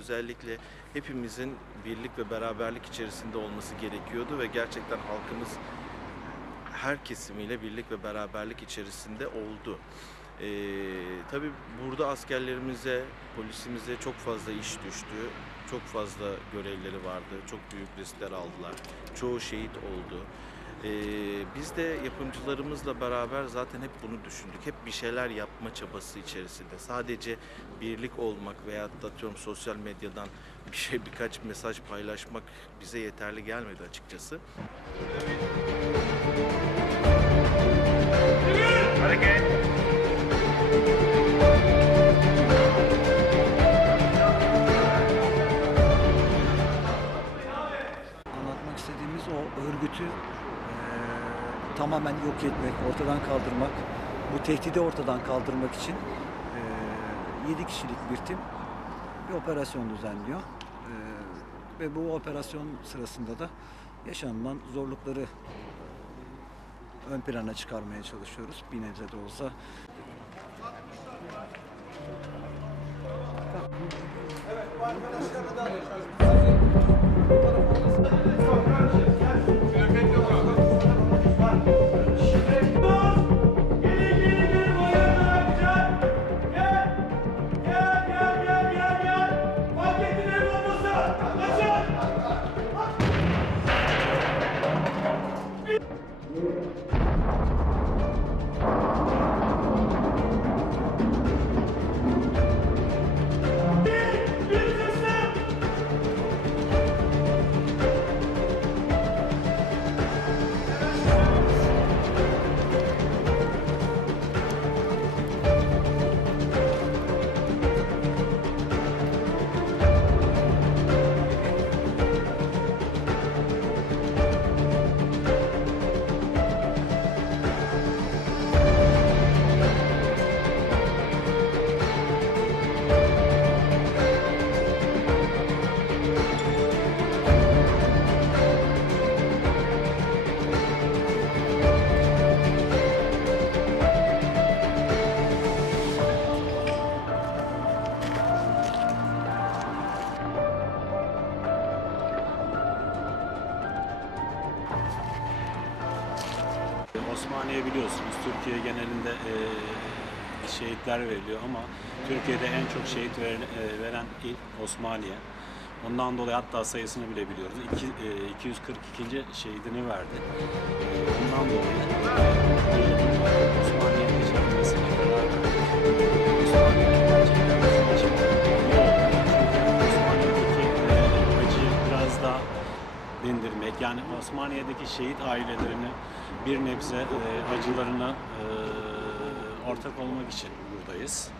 özellikle hepimizin birlik ve beraberlik içerisinde olması gerekiyordu ve gerçekten halkımız her kesimiyle birlik ve beraberlik içerisinde oldu. Ee, tabii burada askerlerimize, polisimize çok fazla iş düştü. Çok fazla görevleri vardı. Çok büyük riskler aldılar. Çoğu şehit oldu. Ee, biz de yapımcılarımızla beraber zaten hep bunu düşündük. Hep bir şeyler yapma çabası içerisinde. Sadece birlik olmak veya atıyorum sosyal medyadan bir şey birkaç mesaj paylaşmak bize yeterli gelmedi açıkçası. anlatmak istediğimiz o örgütü tamamen yok etmek, ortadan kaldırmak, bu tehdidi ortadan kaldırmak için 7 kişilik bir tim bir operasyon düzenliyor. Eee, ve bu operasyon sırasında da yaşanılan zorlukları ön plana çıkarmaya çalışıyoruz. Bir nebze de olsa Gelin Bir, Osmaniye biliyorsunuz Türkiye genelinde e, şehitler veriliyor ama Türkiye'de en çok şehit veren, e, veren il Osmaniye. Ondan dolayı hatta sayısını bile biliyoruz. İki, e, 242. şehidini verdi. Ondan dolayı e, karar verdik. Osmaniye'deki şehit ailelerini bir nebze e, acılarına e, ortak olmak için buradayız.